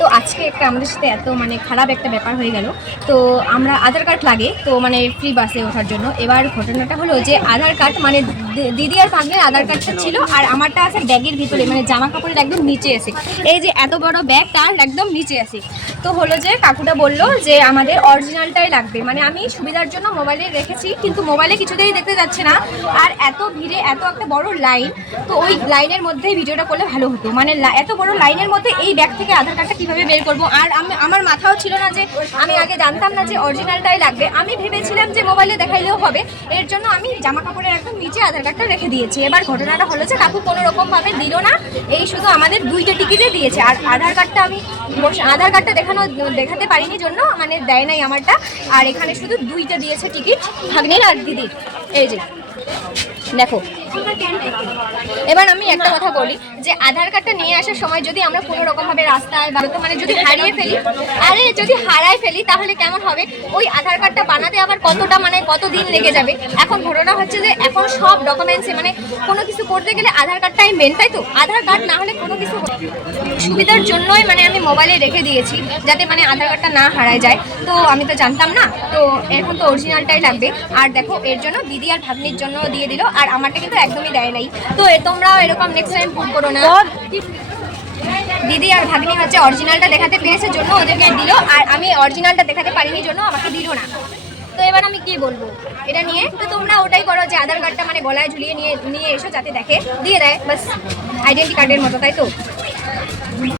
তো আজকে একটা আমাদের সাথে এত মানে খারাপ একটা ব্যাপার হয়ে গেল। তো আমরা আধার কার্ড লাগে তো মানে ফ্রি বাসে ওঠার জন্য। এবার ঘটনাটা হলো যে আধার কার্ড মানে দিদি আর ভাগ্নের আধার কার্ডটা ছিল আর আমারটা আছে ব্যাগের ভিতরে, মানে জামা কাপড়ের একদম নিচে আছে। এই যে এত বড় ব্যাগ তার একদম নিচে আছে। তো হলো যে কাকুটা বললো যে আমাদের অরিজিনালটাই লাগবে, মানে আমি সুবিধার জন্য মোবাইলে রেখেছি কিন্তু মোবাইলে কিছুতেই দেখতে যাচ্ছে না। আর এত ভিড়ে এত একটা বড় লাইন, তো ওই লাইনের মধ্যেই ভিডিওটা করলে ভালো হতো। মানে এত বড় লাইনের মধ্যে এই ব্যাগ থেকে আধার কার্ডটা কীভাবে বের করবো? আর আমার মাথাও ছিল না যে, আমি আগে জানতাম না যে অরিজিনালটাই লাগবে। আমি ভেবেছিলাম যে মোবাইলে দেখাইলেও হবে, এর জন্য আমি জামা কাপড়ের একদম নিচে আধার কার্ডটা রেখে দিয়েছি। এবার ঘটনাটা হলো যে কাকু কোনো রকমভাবে দিল না, এই শুধু আমাদের 2টা টিকিটে দিয়েছে। আর আধার কার্ডটা আমি দেখাতে পারিনি জন্য মানে দেয় নাই আমারটা। আর এখানে শুধু 2টা দিয়েছে টিকিট, ভাগ্নের আর দিদির। এই যে দেখো। এবার আমি একটা কথা বলি যে আধার কার্ডটা নিয়ে আসার সময় যদি আমরা কোনো রকমভাবে রাস্তায় বা মানে যদি হারিয়ে ফেলি, যদি হারায় ফেলি তাহলে কেমন হবে? ওই আধার কার্ডটা বানাতে আবার কত দিন লেগে যাবে। এখন ঘটনা হচ্ছে যে এখন সব ডকুমেন্টসে মানে কোনো কিছু করতে গেলে আধার কার্ডটাই মেন, তাই তো? আধার কার্ড না হলে কোনো কিছু সুবিধার জন্যই মানে আমি মোবাইলে রেখে দিয়েছি যাতে মানে আধার কার্ডটা না হারায় যায়। তো আমি তো জানতাম না, তো এখন তো অরিজিনালটাই লাগবে। আর দেখো এর জন্য দিদি আর ভাগ্নির জন্য দিয়ে দিল, আর আমারটা কিন্তু একদমই দেয় নাই। তো তোমরাও এরকম নেক্সট টাইম ভুল করো না। দিদি আর ভাগ্নি হচ্ছে অরিজিনালটা দেখাতে পেরেছে জন্য ওদেরকে দিল, আর আমি অরিজিনালটা দেখাতে পারিনি জন্য আমাকে দিল না। তো এবার আমি কি বলবো এটা নিয়ে? তো তোমরা ওটাই করো যে আধার কার্ডটা মানে গলায় ঝুলিয়ে নিয়ে এসো যাতে দেখে দিয়ে দেয়, বাস আইডেন্টি কার্ডের মতো, তাই তো?